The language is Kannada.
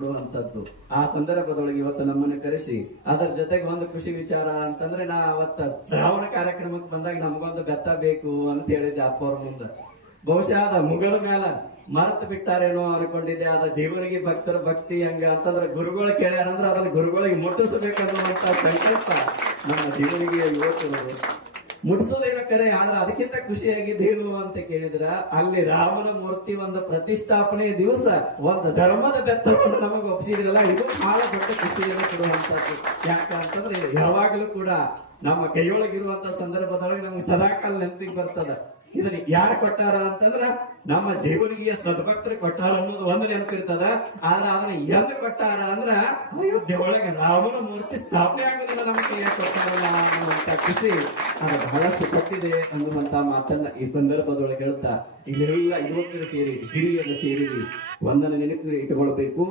ಕೊಡುವಂತದ್ದು. ಆ ಸಂದರ್ಭದೊಳಗೆ ಇವತ್ತು ನಮ್ಮನ್ನ ಕರೆಸಿ ಅದರ ಜೊತೆಗೆ ಒಂದು ಖುಷಿ ವಿಚಾರ ಅಂತಂದ್ರೆ ನಾ ಅವತ್ತ ಶ್ರಾವಣ ಕಾರ್ಯಕ್ರಮಕ್ಕೆ ಬಂದಾಗ ನಮಗೊಂದು ಗತ್ತ ಬೇಕು ಅಂತ ಹೇಳಿದ್ದೆ ಅಪ್ಪ ಅವ್ರ ಮುಂದೆ. ಬಹುಶಃ ಅದ ಮುಗದ ಮೇಲ ಮರ್ತು ಬಿಟ್ಟಾರೇನೋ ಅನ್ಕೊಂಡಿದ್ದೆ. ಅದ ಜೀವನಿಗೆ ಭಕ್ತರ ಭಕ್ತಿ ಹಂಗ ಅಂತಂದ್ರೆ ಗುರುಗಳು ಕೇಳ್ಯಾರಂದ್ರೆ ಅದನ್ನ ಗುರುಗಳಿಗೆ ಮುಟ್ಟಿಸಬೇಕನ್ನುವಂತ ಸಂಕಲ್ಪ ನಮ್ಮ ಜೀವನಿಗೆ ಇವತ್ತು ಮುಟ್ಸೋದೇನೋ ಕರೆ. ಆದ್ರೆ ಅದಕ್ಕಿಂತ ಖುಷಿಯಾಗಿದ್ದೇನು ಅಂತ ಕೇಳಿದ್ರ ಅಲ್ಲಿ ರಾಮನ ಮೂರ್ತಿ ಒಂದು ಪ್ರತಿಷ್ಠಾಪನೆ ದಿವಸ ಒಂದು ಧರ್ಮದ ಬೆತ್ತವನ್ನು ನಮಗೆ ಒಪ್ಪಿಸಿದ್ರಲ್ಲ, ಇದು ಬಹಳ ದೊಡ್ಡ ಖುಷಿಯನ್ನು ಕೊಡುವಂತದ್ದು. ಯಾಕಂತಂದ್ರೆ ಯಾವಾಗಲೂ ಕೂಡ ನಮ್ಮ ಕೈಯೊಳಗಿರುವಂತ ಸಂದರ್ಭದೊಳಗೆ ನಮ್ಗೆ ಸದಾಕಾಲ ನೆನಪಿಗೆ ಬರ್ತದ. ಇದನ್ನ ಯಾರು ಕೊಟ್ಟಾರ ಅಂತಂದ್ರ ನಮ್ಮ ಜೀವನಿಗೆ ಸದ್ಭಕ್ತರು ಕೊಟ್ಟಾರ ಅನ್ನೋದು ಒಂದು ನೆನಪಿರ್ತದ. ಆದ್ರೆ ಅದನ್ನ ಎಂದು ಕೊಟ್ಟಾರ ಅಂದ್ರ ಅಯೋಧ್ಯೆ ಒಳಗೆ ರಾಮನ ಮೂರ್ತಿ ಸ್ಥಾಪನೆ ಆಗೋದಿಲ್ಲ ನಮ್ಮ ಕೈಯಾಗ ಕೊಟ್ಟಾರಲ್ಲ ಅನ್ನುವಂತ ಖುಷಿ ಅದು ಬಹಳಷ್ಟು ಕೊಟ್ಟಿದೆ ಅನ್ನುವಂತ ಮಾತನ್ನ ಈ ಸಂದರ್ಭದೊಳಗೆ ಹೇಳ್ತಾ ಇಲ್ಲೆಲ್ಲ ಯುವಕರು ಸೇರಿ ಹಿರಿಯರು ಸೇರಿ ಒಂದನ್ನು ನೆನಪು ಇಟ್ಟುಕೊಳ್ಬೇಕು.